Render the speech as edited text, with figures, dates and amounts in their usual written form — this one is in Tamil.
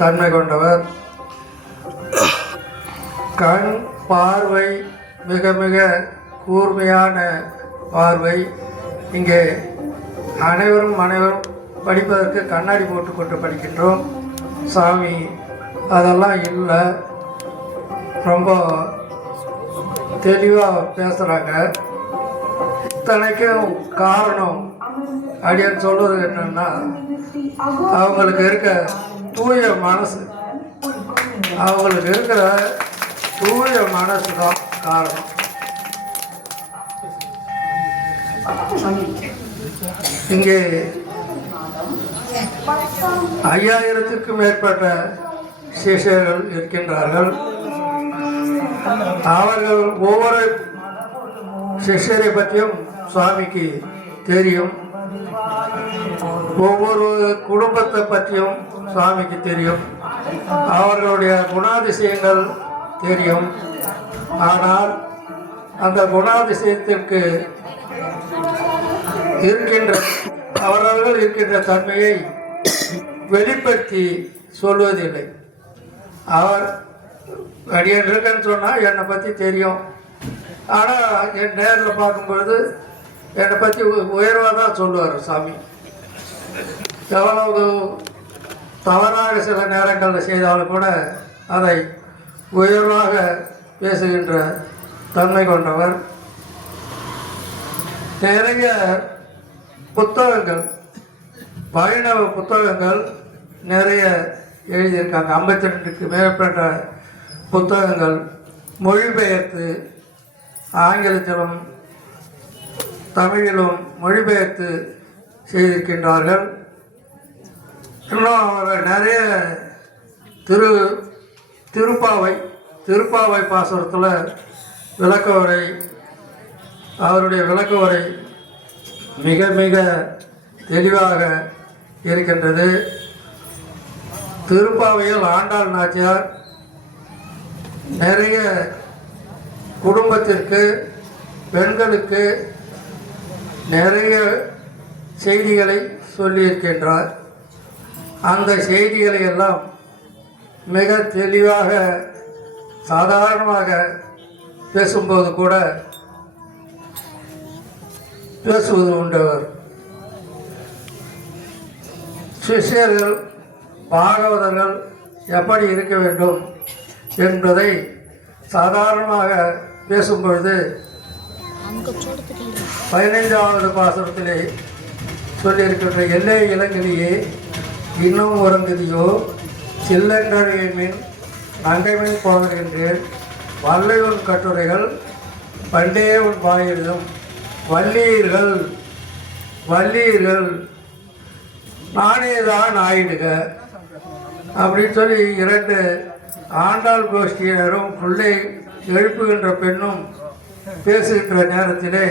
தன்மை கொண்டவர். கண் பார்வை மிக மிக கூர்மையான பார்வை. இங்கே அனைவரும் படிப்பதற்கு கண்ணாடி போட்டுக்கொண்டு படிக்கின்றோம். சாமி அதெல்லாம் இல்லை, ரொம்ப தெளிவாக பேசுகிறாங்க. இத்தனைக்கும் காரணம் அப்படின்னு சொல்வது என்னன்னா, அவங்களுக்கு இருக்க தூய மனசு, அவங்களுக்கு இருக்கிற தூய மனசு தான் காரணம். இங்கே 5000க்கும் மேற்பட்ட சிஷ்யர்கள் இருக்கின்றார்கள். அவர்கள் ஒவ்வொரு சிஷ்யரை பற்றியும் சுவாமிக்கு தெரியும். ஒவ்வொரு குடும்பத்தை பற்றியும் சுவாமிக்கு தெரியும். அவர்களுடைய குணாதிசயங்கள் தெரியும். ஆனால் அந்த குணாதிசயத்திற்கு அவர்கள் இருக்கின்ற தன்மையை வெளிப்படுத்தி சொல்வதில்லை. அவர் அடியன் இருக்குன்னு சொன்னால் என்னை பற்றி தெரியும், ஆனால் என் நேரில் பார்க்கும்பொழுது என்னை பற்றி உயர்வாக தான் சொல்லுவார் சாமி. எவ்வளவு தவறாக சில நேரங்களில் செய்தாலும் கூட அதை உயர்வாக பேசுகின்ற தன்மை கொண்டவர். நிறைய புத்தகங்கள், வைணவ புத்தகங்கள் நிறைய எழுதியிருக்காங்க. 52க்கு மேற்பட்ட புத்தகங்கள் மொழிபெயர்த்து ஆங்கிலத்திலும் தமிழிலும் மொழிபெயர்த்து செய்திருக்கின்றார்கள். இன்னும் அவர் நிறைய திருப்பாவை பாசுரத்தில் அவருடைய விளக்க உரை மிக மிக தெளிவாக இருக்கின்றது. திருப்பாவையில் ஆண்டாள் நாச்சியார் நிறைய குடும்பத்திற்கு, பெண்களுக்கு நிறைய செய்திகளை சொல்லியிருக்கின்றார். அந்த செய்திகளை எல்லாம் மிக தெளிவாக சாதாரணமாக பேசும்போது கூட பேசுவது உண்டவர். சிஷ்யர்கள், பாகவதர்கள் எப்படி இருக்க வேண்டும் என்பதை சாதாரணமாக பேசும்பொழுது 15வது பாசுரத்திலே சொல்லியிருக்கின்ற எல்லை இளங்கிலேயே இன்னும் உறங்குதியோ சில்லன்றறியை மீன் நங்கைமின் போகின்றேன் வல்லை உன் கட்டுரைகள் பண்டே உன் வாயிலும் வள்ளீர்கள் நானேதான் ஆயிடுக அப்படின்னு சொல்லி 2 ஆண்டாள் கோஷ்டியினரும் பிள்ளை எழுப்புகின்ற பெண்ணும் பேசுகின்ற நேரத்திலே